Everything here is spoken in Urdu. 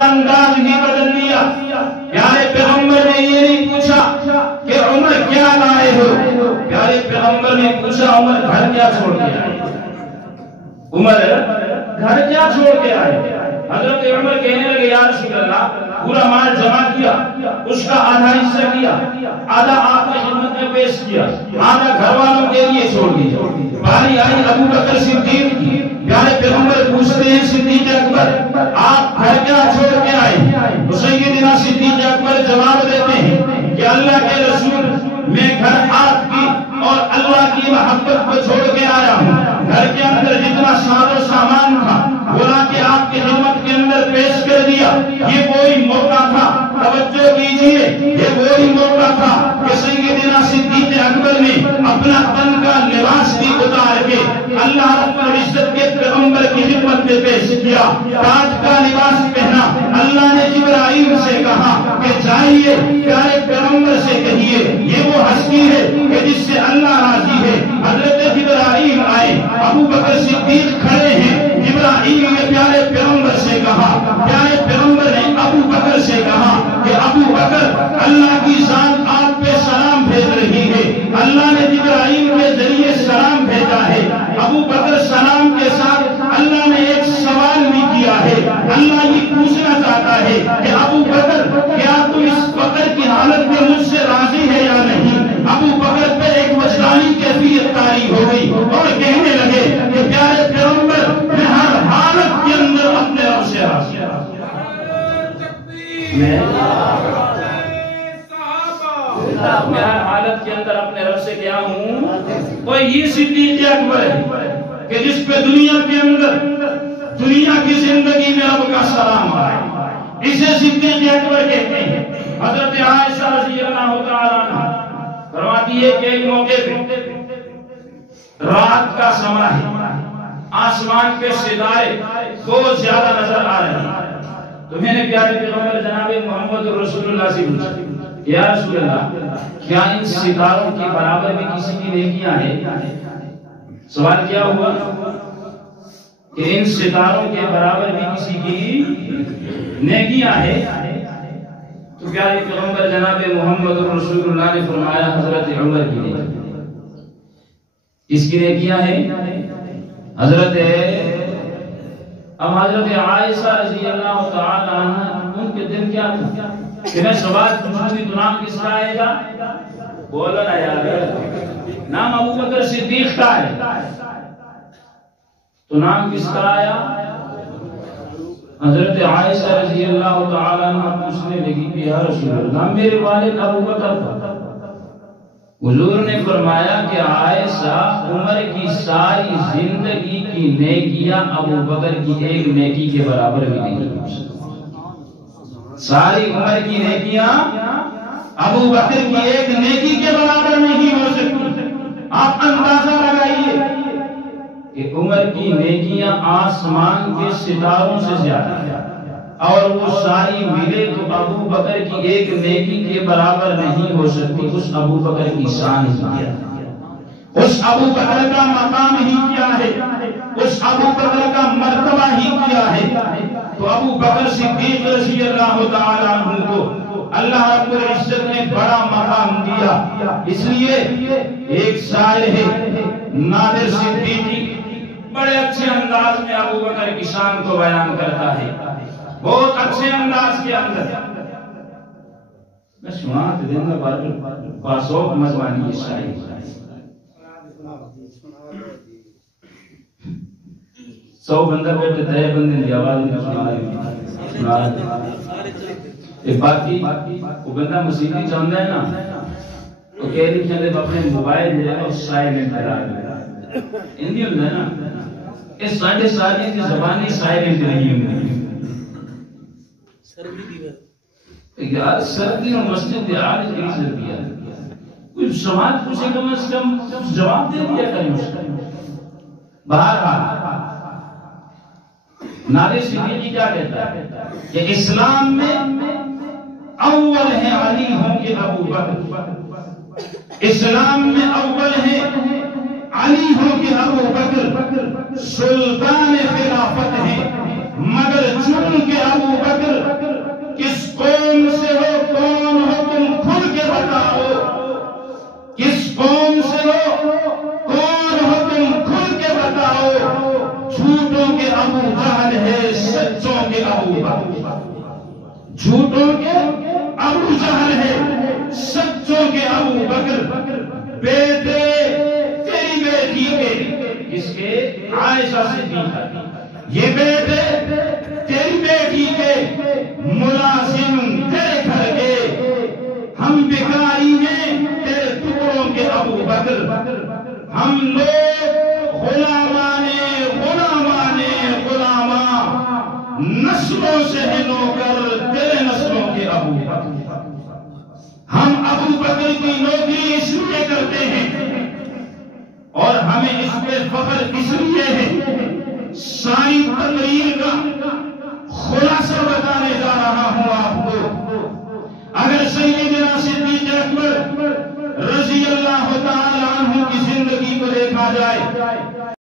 انداز ہی بدل دیا. پیارے پیغمبر نے یہ نہیں پوچھا کہ عمر کیا لائے ہو. پیارے پیغمبر نے پوچھا عمر گھر کیا چھوڑ کے آئے. عمر گھر کیا چھوڑ کے آئے. حضرت عمر کہنے لگے یا رسول اللہ پورا مال جمع کیا, اس کا آدھا حصہ کیا, آدھا آپ کی خدمت میں پیش کیا, آدھا گھر والوں کے لیے چھوڑ دیا. باری آئی ابو بکر صدیق کی. پیارے پیغمبر پوچھتے ہیں صدیق اکبر آپ گھر کیا چھوڑ کے آئے. تو سیدنا صدیق اکبر جواب دیتے ہیں کہ اللہ کے رسول میں گھر آپ کی اور اللہ کی محبت کو چھوڑ کے آیا ہوں. گھر کے اندر جتنا ساز و سامان تھا بولا کہ آپ کی خدمت کے اندر پیش کر دیا. یہ وہی موقع تھا, توجہ کیجئے, یہ وہی موقع تھا کہ سیدنا صدیق اکبر نے اپنا تن کا لباس بھی اتار کے اللہ رب العزت کے پیغمبر کی خدمت میں پیش کیا. تاج کا لباس پہنا. اللہ نے جبرائیل سے کہا کہ جائیے پیارے پیغمبر سے کہیے یہ وہ ہستی ہے کہ جس سے اللہ راضی ہے. حضرت جبرائیل آئے, ابو بکر صدیق کھڑے ہیں. جبرائیل نے پیارے پیغمبر سے کہا, پیارے پیغمبر نے ابو بکر سے کہا کہ ابو بکر اللہ کی ذات آپ پہ سلام بھیج رہی ہے. اللہ نے جبرائیل کے ذریعے سلام بھیجا ہے. ابو بکر سلام کے ساتھ اللہ نے ایک سوال بھی کیا ہے. اللہ یہ پوچھنا چاہتا ہے کہ ابو بکر کیا تم اس بکر کی حالت میں مجھ سے راضی ہے یا نہیں. ابو بکر پہ ایک وجدانی کیفیت طاری ہو گئی اور کہنے لگے کہ پیارے پیغمبر میں ہر حالت کے اندر اپنے رب سے راضی ہوں. میں ہر حالت کے اندر اپنے رب سے کیا ہوں. اور یہ صدیق اکبر ہے کہ جس پہ دنیا کے اندر دنیا کی زندگی میں رب کا سلام آئے. اسے صدیق اکبر کہتے ہیں. حضرت عائشہ رضی اللہ تعالیٰ عنہا فرماتی ہے کہ ایک موقع پہ رات کا سما ہے, آسمان پہ ستارے بہت زیادہ نظر آ رہے ہیں. تو میں نے پیارے پیغمبر جناب محمد رسول اللہ سے پوچھا یا رسول اللہ کیا ان ستاروں کے برابر بھی کسی کی نیکیاں ہیں. سوال کیا ہوا کہ ان ستاروں کے برابر بھی کسی کی نیکیاں ہیں. تو پیارے پیغمبر جناب محمد رسول اللہ نے فرمایا حضرت عمر کی نیکیاں. کس کی نیکیاں ہیں؟ حضرت اب حضرت عائشہ رضی اللہ تعالی عنہ ان کے دل کیا تھا کہ میں سوال پوچھوں گی تو نام کس کا آئے گا. بولو نا یار, نام ابو بکر صدیق کا ہے تو نام کس کا آیا. حضرت عائشہ رضی اللہ تعالی عنہ پوچھنے لگی کہ یا رسول اللہ میرے والد ابو بکر تھا. حضور نے فرمایا کہ عائشہ عمر کی ساری زندگی کی نیکیاں ابو بکر کی ایک نیکی کے برابر بھی نہیں ہو سکتی. ساری عمر کی نیکیاں ابو بکر کی ایک نیکی کے برابر نہیں ہو سکتی. آپ اندازہ لگائیے کہ عمر کی نیکیاں آسمان کے ستاروں سے زیادہ ہیں اور وہ ساری ملے تو ابو بکر کی ایک نیکی کے برابر نہیں ہو سکتی. اس ابو بکر کی شان ہی کیا ہے, اس ابو بکر کا مقام ہی کیا ہے, اس ابو بکر کا مرتبہ ہی کیا ہے. تو ابو بکر صدیق رضی اللہ تعالی عنہ کو اللہ رب العزت نے بڑا مقام دیا. اس لیے ایک شاعر ہے نادر صدیقی بڑے اچھے انداز میں ابو بکر کی شان کو بیان کرتا ہے, بہت اچھے انداز کے اندر. میں سنات دن میں باسوق مزوانی کی شاعری سو بندر بیٹھے تھے بندے دی آواز میں سنا رہے. باقی وہ بندہ موسیقی چاہتا ہے نا تو کہہ رہی چاہتے اپنے موبائل جو ہے وہ سائلنٹ کرا دے. ہندی ہوتا ہے نا اس ساڑھے ساری کی زبانی سائلنٹ نہیں ہوتی. یار سردی اور مسجد دیار کی سردی ہے, کوئی سوال پوچھے کم از کم جواب دے دیا کریں اس کا. بہرحال نادر صدیقی کیا کہتا ہے کہ اسلام میں اول ہے علی ہوں کہ ابو بکر. اسلام میں اول ہے علی ہوں کہ ابو بکر. سلطان خلافت ہے مگر چون کہ ابو بکر کے ابو جہل ہے، سچوں کے ابو بکر۔ جھوٹوں کے ابو جہل ہے، سچوں کے ابو بکر۔ بیٹے تیری بیٹی کے، کس کے؟ عائشہ صدیقہ، یہ بیٹے تیری بیٹی کے ملازم تیرے گھر کے، ہم بھکاری ہیں تیرے ٹکڑوں کے ابو بکر، ہم لوگ غلامان نسلوں سے ہیں نوکر تیرے نسلوں کے ابو بکر۔ ہم ابو بکر کی نوکری اس لیے کرتے ہیں اور ہمیں اس پہ فخر اس لیے ہے۔ ساری تقریر کا خلاصہ بتانے جا رہا ہوں آپ کو۔ اگر سیدنا صدیق اکبر رضی اللہ تعالی عنہ کی زندگی کو دیکھا جائے